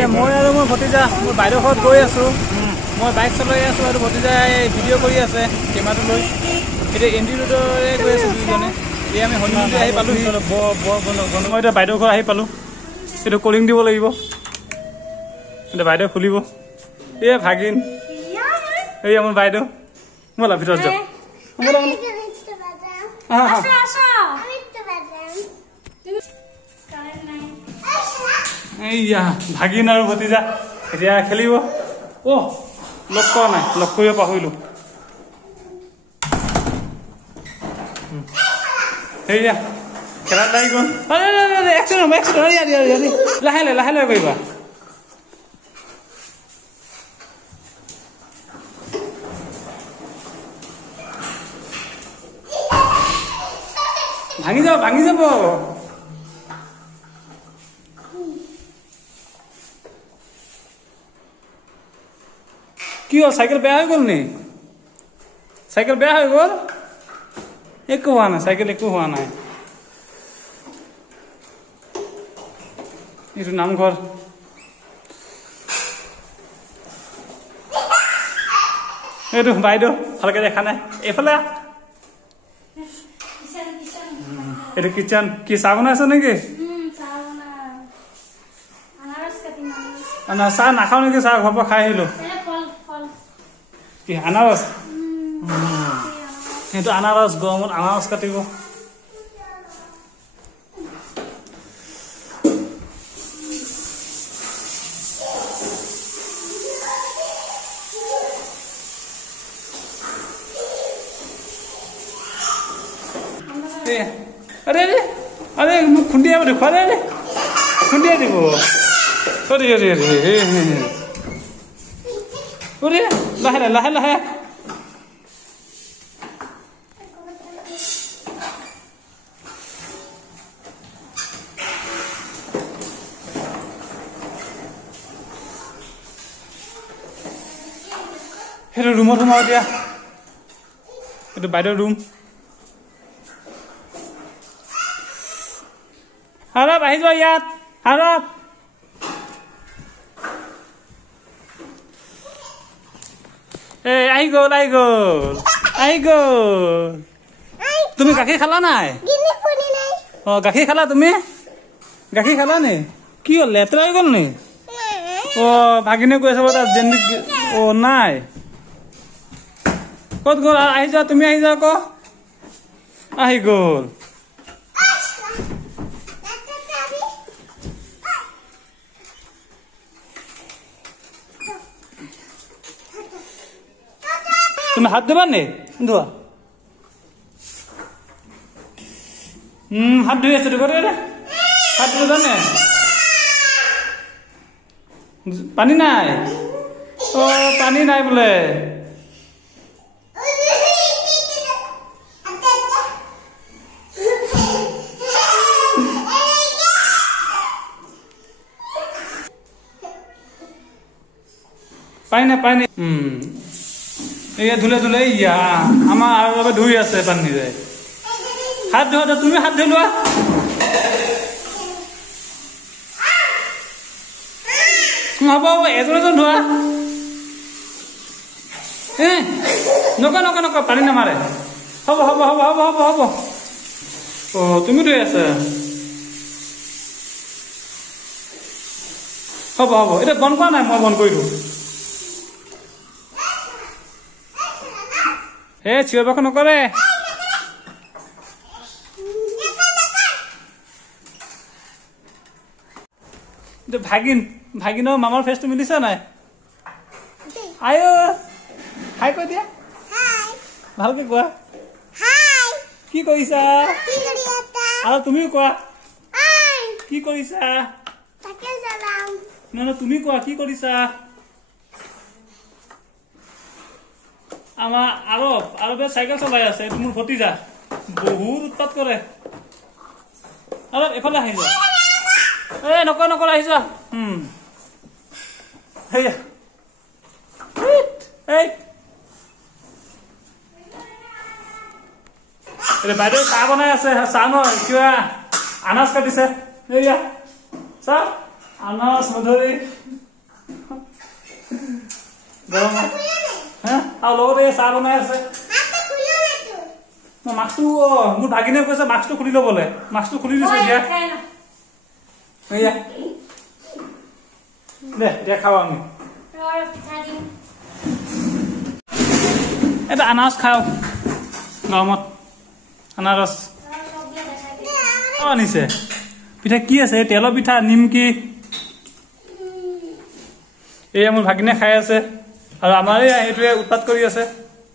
এতিয়া মই আৰু মোৰ ভতিজা মোৰ বাইদেউৰ ঘৰত গৈ আছোঁ মই বাইক চলাই আছোঁ আৰু ভতিজাই ভিডিঅ' কৰি আছে কেমেৰাটো লৈ এতিয়া এন ডি ৰোডৰে গৈ আছোঁ দুইজনে এই আমি হনিমুনলৈ আহি পালোঁহি মই এতিয়া বাইদেউৰ ঘৰ আহি পালোঁ এইটো কলিং দিব লাগিব এতিয়া বাইদেউ খুলিব এই ভাগিন এই আমাৰ বাইদেউ ব'লা ভিতৰত যাওঁ এইয়া ভাগিন আৰু ভতিজা এতিয়া খেলিব অ' লগ কৰা নাই লগ কৰিব পাহৰিলোঁ সেয়া খেলাত লাগি গ'ল লাহে লাহে লাহে কৰিবা ভাঙি যাব কি হ'ল চাইকেল বেয়া হৈ গ'ল নি চাইকেল বেয়া হৈ গ'ল একো হোৱা নাই চাইকেল একো হোৱা নাই এইটো নামঘৰ এইটো বাইদেউ ভালকে দেখা নাই এইফালে এইটো কিচেন কি চাহ বনাইছ নেকি চাহ নাখাওঁ নেকি চাহ ঘৰৰ পৰা খাই আহিলোঁ কি আনাৰস সেইটো আনাৰস গৰমত আনাৰস কাটিব আৰে আৰে আৰে মোক খুন্দিয়াব দেখুৱা দে খুন্দিয়াই দিব লাহে লাহে লাহে সেইটো ৰুমত সোমাও দিয়া এইটো বাইদেউৰ ৰুম হাৰপ আহি যোৱা ইয়াত হাৰপ আহি গ'ল তুমি গাখীৰ খালা নাই অ গাখীৰ খালা তুমি গাখীৰ খালা নি কি হ'ল লেতেৰা হৈ গ'ল নি অ ভাগিনে কৈ আছে তাত জেন্দি অ নাই ক'ত গ'ল আহি যোৱা তুমি আহি যোৱা আকৌ আহি গ'ল তুমি হাত ধোবা নি ধোৱা হাত ধুই আছে হাত ধুবা নে পানী নাই অ পানী নাই বোলে পানী নাই এয়া ধুলে ইয়া আমাৰ আৰু এবাৰ ধুই আছে পানীৰে হাত ধোৱা তুমি হাত ধুই লোৱা হ'ব এজন ধোৱা নকৰা পানী নামাৰে হ'ব অ তুমি ধুই আছা হ'ব এতিয়া বন্ধ কৰা নাই মই বন্ধ কৰি দিওঁ চিঞৰ বাখৰ নকৰে ভাগিনৰ মামাৰ ফেচটো মিলিছে নাই আই হাই কৈ দিয়া ভালকে কোৱা কি কৰিছা আৰু তুমিও কোৱা কি কৰিছা নহয় তুমি কোৱা কি কৰিছা আমাৰ আৰবে চাইকেল চলাই আছে এইটো মোৰ ভতিজা বহুত উৎপাত কৰে এফালে আহি যোৱা নকৰা আহি যোৱা বাইদেউ চাহ বনাই আছে চাহ নহয় কিবা আনাজ কাটিছে চাহ আনাৰস মধুৰি গৰম হা আৰু লগতে চাহ বনাই আছে মাছটো মোৰ ভাগিনে কৈছে মাছটো খুলি ল'বলৈ মাছটো খুলি দিছে এতিয়া এয়া দে এতিয়া খাওঁ আমি এটা আনাৰস খাওঁ গৰমত আনাৰস আনিছে পিঠা কি আছে তেলৰ পিঠা নিমকি এয়া মোৰ ভাগিনে খাই আছে আৰু আমাৰ এইটোৱে উৎপাত কৰি আছে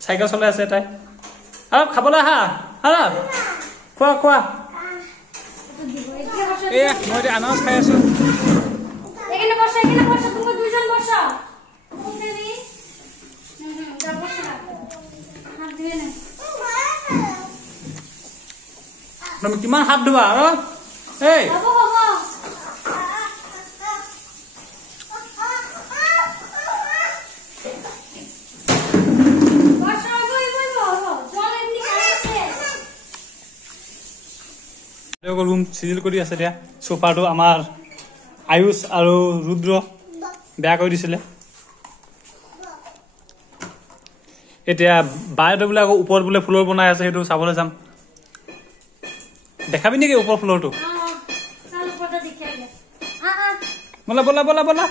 চাইকেল চলাই আছে তাই আৰু খাবলৈ আহা হা খোৱা খোৱা এয়া মই এতিয়া আনাৰস খাই আছো তুমি কিমান হাত ধুবা আৰু এই ৰুম চিজিল কৰি আছে এতিয়া সোফাটো আমাৰ আয়ুষ আৰু ৰুদ্ৰ বেয়া কৰি দিছিলে এতিয়া বায়ুটো বোলে আকৌ ওপৰত বোলে ফ্ল'ৰ বনাই আছে সেইটো চাবলৈ যাম দেখাবি নেকি ওপৰ ফ্ল'ৰটো বলা বলা বলা বলা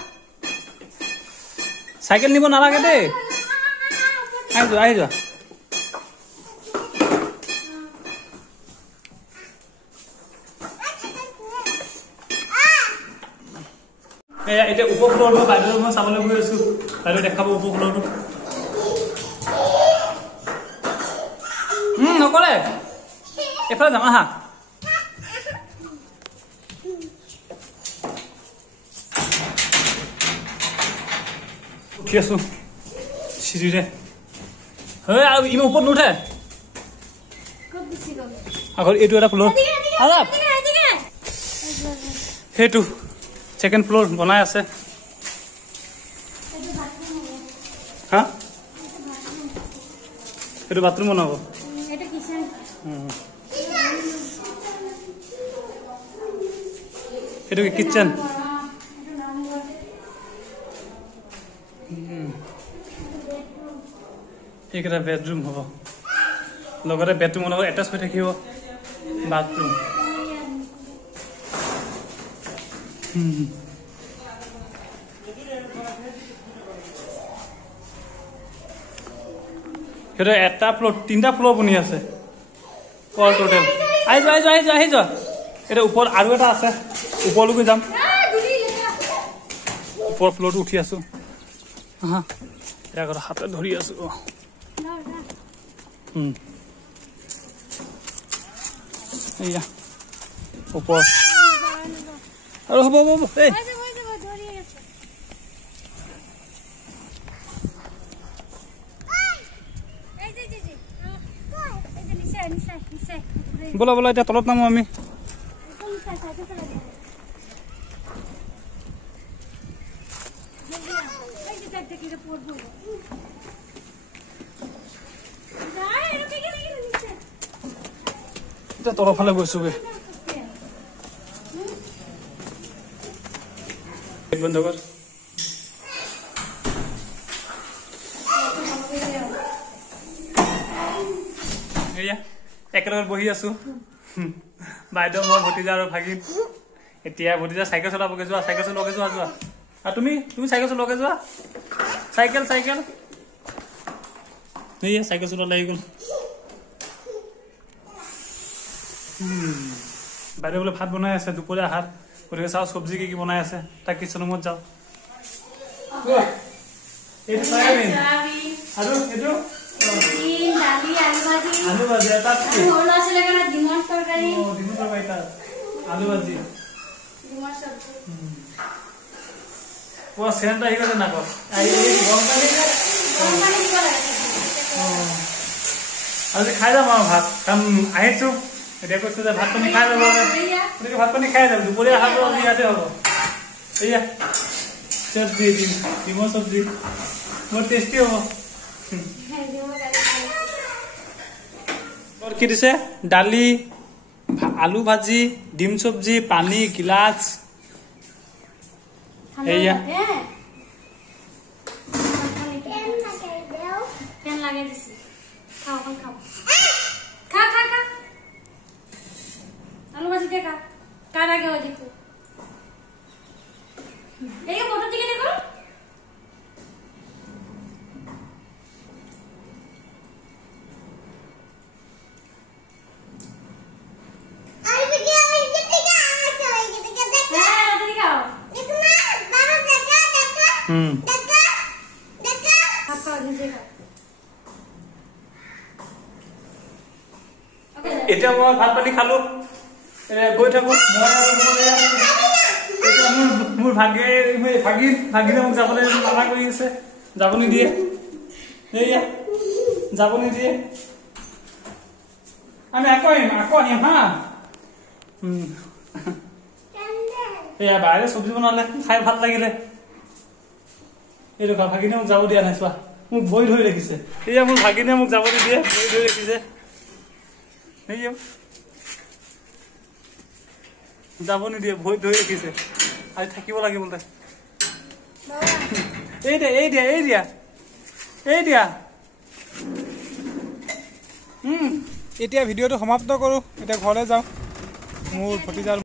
চাইকেল নিব নালাগে দেই আহি যোৱা আহি যোৱা এতিয়া ওপৰ ফ্ল'ৰটো বাইদেউ মই চাবলৈ গৈ আছো বাইদেউ দেখাব ওপৰ ফ্ল'ৰটো নকৰে এফালে যাম আহা উঠি আছো চিৰিৰে আৰু ইমান ওপৰত নুঠে আগত এইটো এটা ফ্ল'ৰ সেইটো সেকেন্ড ফ্ল'ৰ বনাই আছে হা এইটো বাথৰুম বনাব এইটো কিচেন এইকেইটা বেডৰুম হ'ব লগতে বেডৰুমৰ লগত এটাচ হৈ থাকিব বাথৰুম সেইটো এটা ফ্ল'ৰ তিনিটা ফ্ল'ৰ বনি আছে অল টোটেল আহি যোৱা আহি যোৱা আহি যোৱা আহি যোৱা এতিয়া ওপৰত আৰু এটা আছে ওপৰলৈকে যাম ওপৰ ফ্ল'ৰটো উঠি আছো হা এতিয়া আগত হাতে ধৰি আছো এয়া ওপৰ আৰু হ'ব হ'ব এই বলা বলা এতিয়া তলত নামো আমি এতিয়া তলৰ ফালে গৈছোগে বন্ধ কৰ এয়া একেলগে বহি আছো বাইদেউ মই ভতিজা আৰু ভাগিন এতিয়া ভতিজা চাইকেল চলাবগে যোৱা চাইকেল চলাবগে যোৱা যোৱা আৰু তুমি চাইকেল চলাবগে যোৱা চাইকেল চাইকেল এয়া চাইকেল চলাব লাগি গ'ল বাইদেউ বোলে ভাত বনাই আছে দুপৰীয়া ভাত গতিকে চাওঁ চব্জি কি কি বনাই আছে তাক কিচেন ৰুমত যাওঁ এইটো চয়াবিন আৰু এইটো আলু ভাজি তাত ডিমৰ তৰকাৰী তাত আলু ভাজি পুৱা চেণ্ট আহি গৈছে নাকত আজি খাই যাম আৰু ভাত কাৰণ আহিছো এতিয়া কৈছো যে ভাত পানী খাই যাব গতিকে ভাত পানী খাই যাম দুপৰীয়া আহাৰটো আজি ইয়াতে হ'ব এয়া চব্জি ডিমৰ চব্জি বৰ টেষ্টি হ'ব কি দিছে দালি আলু ভাজি ডিম চব্জি পানী গিলাচ এইয়া কেন লাগে দিছি খাও খাও খা খা খা আলু ভাজি দে খা কার আগে ওই দেখো এই ফটো দিকে দেখো এতিয়া মই ভাত পানী খালো গৈ থাকো মোৰ ভাগিনে মোক যাবলৈ মানা কৰি আছে যাব নিদিয়ে এয়া যাব নিদিয়ে আমি আকৌ আহিম হা এয়া বাইরে সবজি বনালে খাই ভাল লাগিলে এইটো ভাগিনে মোক যাব দিয়া নাই চোৱা মোক ভয় ধৰি ৰাখিছে এয়া মোৰ ভাগিনে মোক যাব নিদিয়ে ভয় ধৰি ৰাখিছে যাব নিদিয়ে ভয় ধৰি ৰাখিছে আজি থাকিব লাগে বোলে এই দিয়া এতিয়া ভিডিঅ'টো সমাপ্ত কৰো এতিয়া ঘৰলৈ যাওঁ মোৰ ভতিজাৰ